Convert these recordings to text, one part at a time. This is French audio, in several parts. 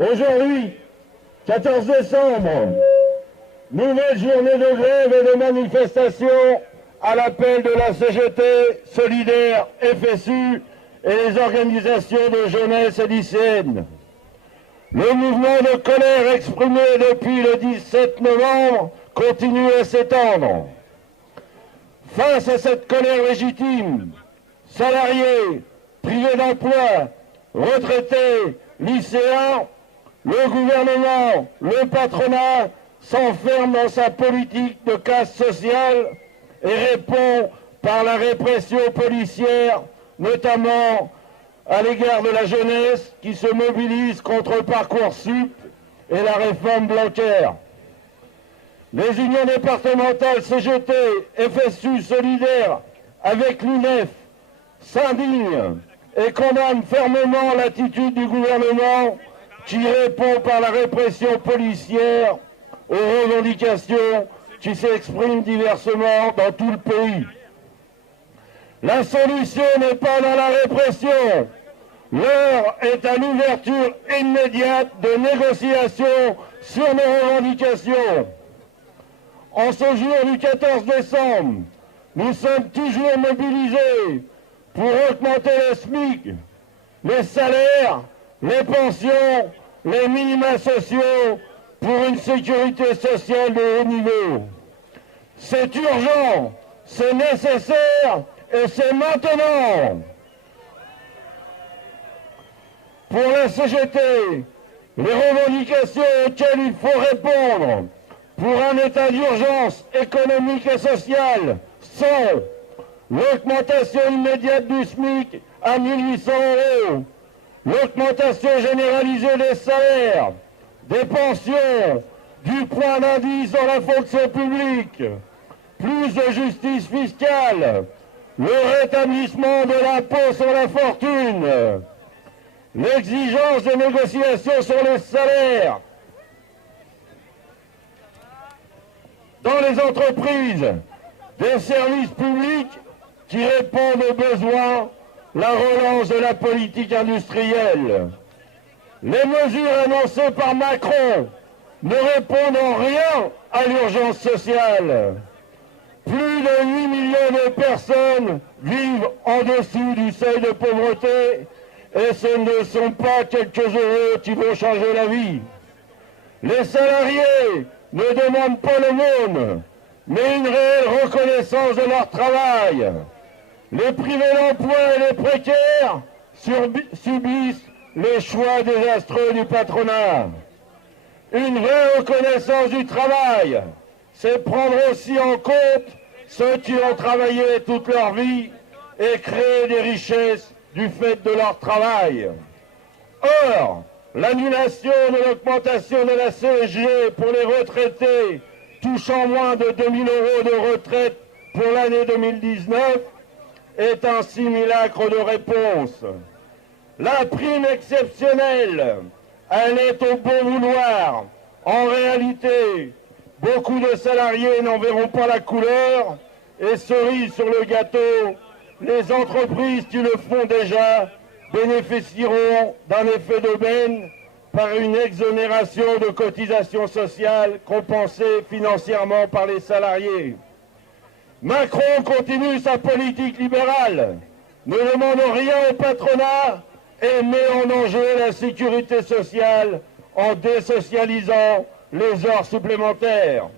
Aujourd'hui, 14 décembre, nouvelle journée de grève et de manifestation à l'appel de la CGT, Solidaire, FSU et les organisations de jeunesse et lycéennes. Le mouvement de colère exprimé depuis le 17 novembre continue à s'étendre. Face à cette colère légitime, salariés, privés d'emploi, retraités, lycéens, le gouvernement, le patronat s'enferme dans sa politique de casse sociale et répond par la répression policière, notamment à l'égard de la jeunesse qui se mobilise contre Parcoursup et la réforme Blanquer. Les unions départementales CGT, FSU Solidaire, avec l'UNEF, s'indignent et condamnent fermement l'attitude du gouvernement qui répond par la répression policière aux revendications qui s'expriment diversement dans tout le pays. La solution n'est pas dans la répression. L'heure est à l'ouverture immédiate de négociations sur nos revendications. En ce jour du 14 décembre, nous sommes toujours mobilisés pour augmenter le SMIC, les salaires, les pensions, les minima sociaux pour une sécurité sociale de haut niveau. C'est urgent, c'est nécessaire et c'est maintenant. Pour la CGT, les revendications auxquelles il faut répondre pour un état d'urgence économique et sociale sont l'augmentation immédiate du SMIC à 1 800 €, l'augmentation généralisée des salaires, des pensions, du point d'indice dans la fonction publique, plus de justice fiscale, le rétablissement de l'impôt sur la fortune, l'exigence de négociations sur les salaires dans les entreprises, des services publics qui répondent aux besoins, la relance de la politique industrielle. Les mesures annoncées par Macron ne répondent en rien à l'urgence sociale. Plus de 8 millions de personnes vivent en dessous du seuil de pauvreté et ce ne sont pas quelques euros qui vont changer la vie. Les salariés ne demandent pas l'aumône, mais une réelle reconnaissance de leur travail. Les privés d'emploi et les précaires subissent les choix désastreux du patronat. Une vraie reconnaissance du travail, c'est prendre aussi en compte ceux qui ont travaillé toute leur vie et créer des richesses du fait de leur travail. Or, l'annulation de l'augmentation de la CSG pour les retraités touchant moins de 2 000 € de retraite pour l'année 2019 est un simulacre de réponse. La prime exceptionnelle, elle est au bon vouloir. En réalité, beaucoup de salariés n'en verront pas la couleur et cerise sur le gâteau, les entreprises qui le font déjà bénéficieront d'un effet d'aubaine par une exonération de cotisations sociales compensée financièrement par les salariés. Macron continue sa politique libérale, ne demande rien au patronat et met en enjeu la sécurité sociale en désocialisant les heures supplémentaires.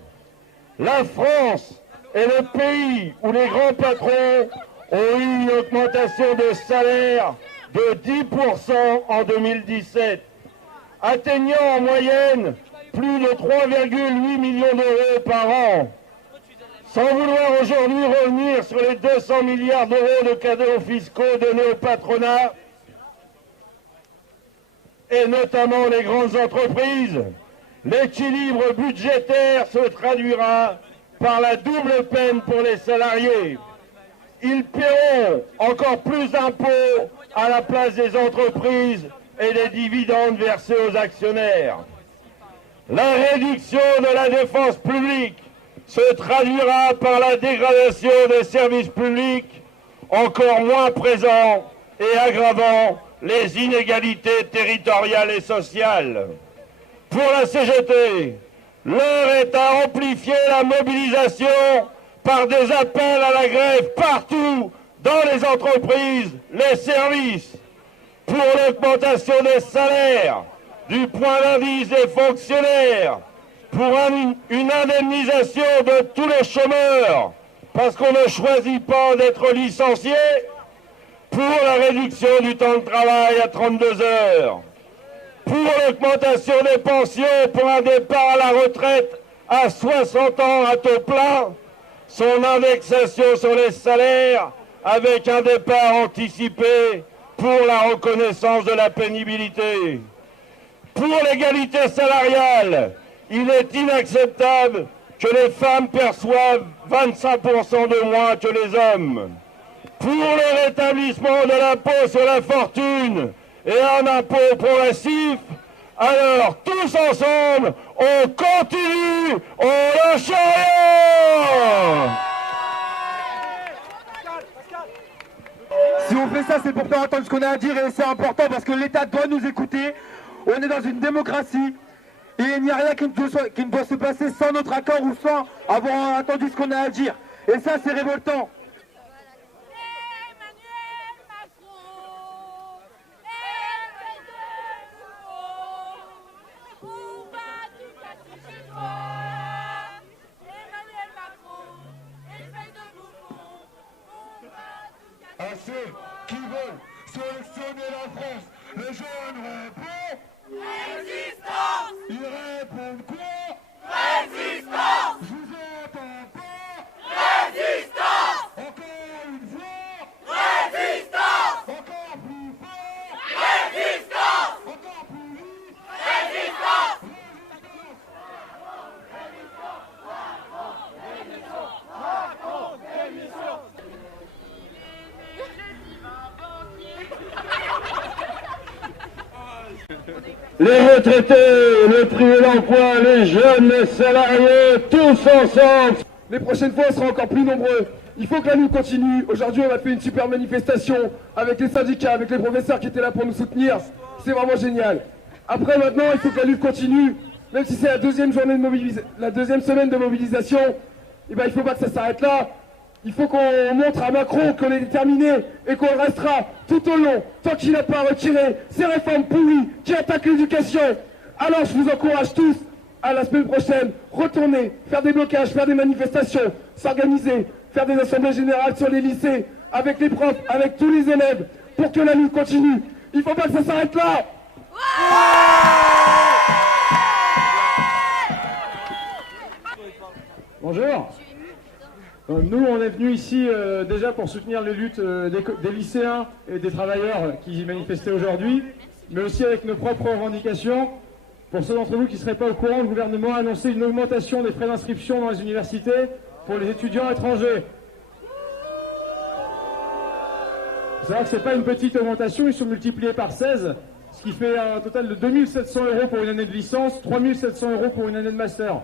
La France est le pays où les grands patrons ont eu une augmentation de salaire de 10% en 2017, atteignant en moyenne plus de 3,8 millions d'euros par an. Sans vouloir aujourd'hui revenir sur les 200 milliards d'euros de cadeaux fiscaux donnés au patronat, et notamment les grandes entreprises, l'équilibre budgétaire se traduira par la double peine pour les salariés. Ils paieront encore plus d'impôts à la place des entreprises et des dividendes versés aux actionnaires. La réduction de la défense publique se traduira par la dégradation des services publics encore moins présents et aggravant les inégalités territoriales et sociales. Pour la CGT, l'heure est à amplifier la mobilisation par des appels à la grève partout, dans les entreprises, les services, pour l'augmentation des salaires, du point d'indice des fonctionnaires, pour une indemnisation de tous les chômeurs, parce qu'on ne choisit pas d'être licencié, pour la réduction du temps de travail à 32 heures, pour l'augmentation des pensions, pour un départ à la retraite à 60 ans à taux plein, son indexation sur les salaires avec un départ anticipé pour la reconnaissance de la pénibilité. Pour l'égalité salariale, il est inacceptable que les femmes perçoivent 25% de moins que les hommes. Pour le rétablissement de l'impôt sur la fortune et un impôt progressif, alors tous ensemble, on continue, on lâche rien. Si on fait ça, c'est pour faire entendre ce qu'on a à dire et c'est important parce que l'État doit nous écouter. On est dans une démocratie et il n'y a rien qui ne doit se passer sans notre accord ou sans avoir entendu ce qu'on a à dire. Et ça, c'est révoltant. À ceux qui veulent sélectionner la France, les jeunes répondent résistance. Ils répondent quoi? Résistance. Je vous entends pas. Résistance. Encore une fois. Résistance. Encore plus fort. Résistance. Encore plus vite. Résistance. Les retraités, le privé d'emploi, les jeunes, les salariés, tous ensemble. Les prochaines fois, on sera encore plus nombreux. Il faut que la lutte continue. Aujourd'hui, on a fait une super manifestation avec les syndicats, avec les professeurs qui étaient là pour nous soutenir. C'est vraiment génial. Après, maintenant, il faut que la lutte continue. Même si c'est la deuxième semaine de mobilisation, eh ben, il ne faut pas que ça s'arrête là. Il faut qu'on montre à Macron qu'on est déterminé et qu'on restera tout au long, tant qu'il n'a pas retiré ces réformes pourries qui attaquent l'éducation. Alors je vous encourage tous à la semaine prochaine, retourner, faire des blocages, faire des manifestations, s'organiser, faire des assemblées générales sur les lycées, avec les profs, avec tous les élèves, pour que la lutte continue. Il ne faut pas que ça s'arrête là. Bonjour. Nous, on est venus ici déjà pour soutenir les luttes des lycéens et des travailleurs qui manifestaient aujourd'hui, mais aussi avec nos propres revendications. Pour ceux d'entre vous qui ne seraient pas au courant, le gouvernement a annoncé une augmentation des frais d'inscription dans les universités pour les étudiants étrangers. Il faut savoir que ce n'est pas une petite augmentation, ils sont multipliés par 16, ce qui fait un total de 2 700 € pour une année de licence, 3 700 € pour une année de master.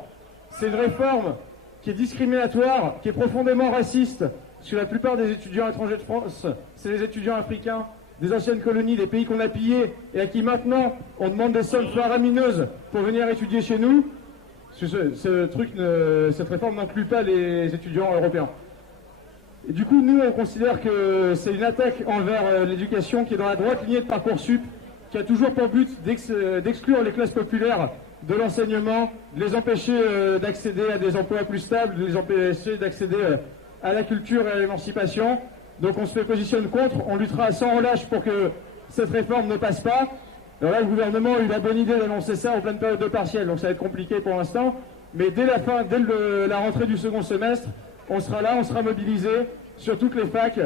C'est une réforme qui est discriminatoire, qui est profondément raciste, parce que la plupart des étudiants étrangers de France, c'est les étudiants africains, des anciennes colonies, des pays qu'on a pillés, et à qui maintenant on demande des sommes faramineuses pour venir étudier chez nous. Cette réforme n'inclut pas les étudiants européens. Et du coup, nous, on considère que c'est une attaque envers l'éducation qui est dans la droite lignée de Parcoursup, qui a toujours pour but d'exclure les classes populaires de l'enseignement, de les empêcher d'accéder à des emplois plus stables, de les empêcher d'accéder à la culture et à l'émancipation. Donc on se positionne contre, on luttera sans relâche pour que cette réforme ne passe pas. Alors là, le gouvernement a eu la bonne idée d'annoncer ça en pleine période de partiel, donc ça va être compliqué pour l'instant. Mais dès la rentrée du second semestre, on sera là, on sera mobilisé sur toutes les facs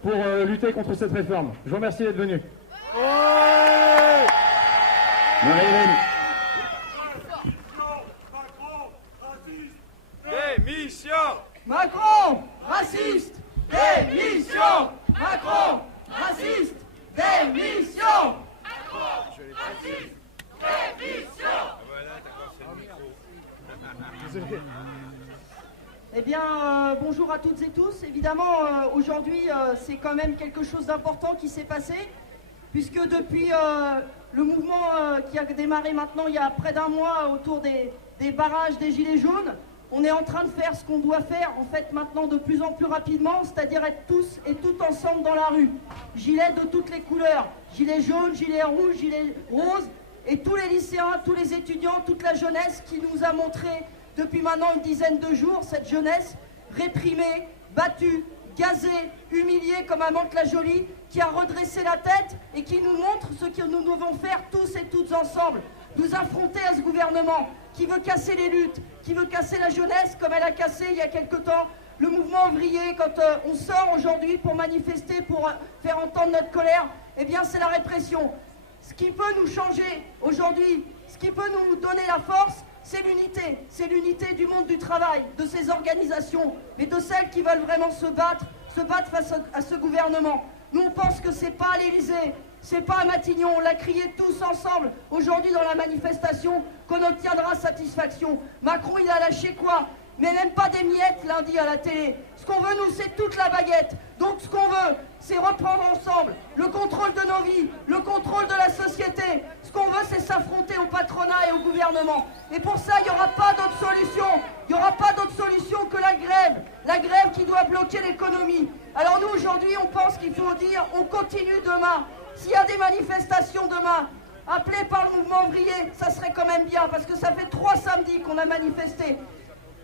pour lutter contre cette réforme. Je vous remercie d'être venus. Marie-Hélène. Démission! Macron, raciste! Démission! Macron, raciste! Démission! Macron, raciste! Démission! Eh bien, bonjour à toutes et tous. Évidemment, aujourd'hui, c'est quand même quelque chose d'important qui s'est passé. puisque depuis le mouvement qui a démarré maintenant il y a près d'un mois autour des barrages des Gilets jaunes, on est en train de faire ce qu'on doit faire en fait maintenant de plus en plus rapidement, c'est-à-dire être tous et toutes ensemble dans la rue. Gilets de toutes les couleurs, gilets jaunes, gilets rouges, gilets roses, et tous les lycéens, tous les étudiants, toute la jeunesse qui nous a montré depuis maintenant une dizaine de jours, cette jeunesse réprimée, battue, gazée, humiliée comme à Mantes-la-Jolie, qui a redressé la tête et qui nous montre ce que nous devons faire tous et toutes ensemble. Nous affronter à ce gouvernement qui veut casser les luttes, qui veut casser la jeunesse comme elle a cassé il y a quelque temps le mouvement ouvrier. Quand on sort aujourd'hui pour manifester, pour faire entendre notre colère, eh bien c'est la répression. Ce qui peut nous changer aujourd'hui, ce qui peut nous donner la force, c'est l'unité du monde du travail, de ces organisations, mais de celles qui veulent vraiment se battre face à ce gouvernement. Nous on pense que c'est pas à l'Élysée, c'est pas à Matignon, on l'a crié tous ensemble aujourd'hui dans la manifestation qu'on obtiendra satisfaction. Macron il a lâché quoi? Mais même pas des miettes lundi à la télé. Ce qu'on veut nous c'est toute la baguette. Donc ce qu'on veut c'est reprendre ensemble le contrôle de nos vies, le contrôle de la société. Ce qu'on veut c'est s'affronter au patronat et au gouvernement. Et pour ça il n'y aura pas d'autre solution. Il n'y aura pas d'autre solution que la grève qui doit bloquer l'économie. Alors nous aujourd'hui on pense qu'il faut dire on continue demain. S'il y a des manifestations demain, appelées par le mouvement ouvrier, ça serait quand même bien, parce que ça fait 3 samedis qu'on a manifesté.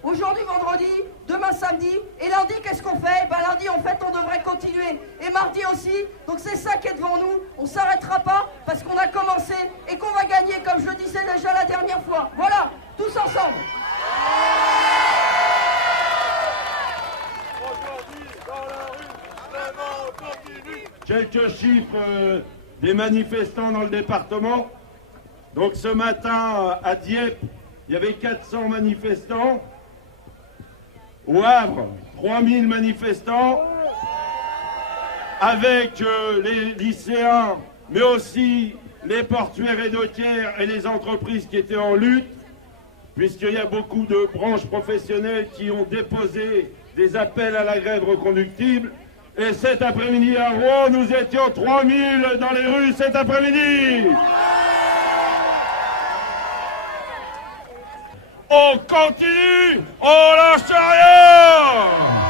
Aujourd'hui vendredi, demain samedi, et lundi qu'est-ce qu'on fait? Ben lundi en fait on devrait continuer, et mardi aussi, donc c'est ça qui est devant nous, on ne s'arrêtera pas, parce qu'on a commencé, et qu'on va gagner, comme je le disais déjà la dernière fois. Voilà, tous ensemble. Quelques chiffres des manifestants dans le département. Donc ce matin à Dieppe, il y avait 400 manifestants. Au Havre, 3000 manifestants. Avec les lycéens, mais aussi les portuaires et dockers et les entreprises qui étaient en lutte, puisqu'il y a beaucoup de branches professionnelles qui ont déposé des appels à la grève reconductible. Et cet après-midi à Rouen, nous étions 3000 dans les rues cet après-midi. On continue, on lâche rien.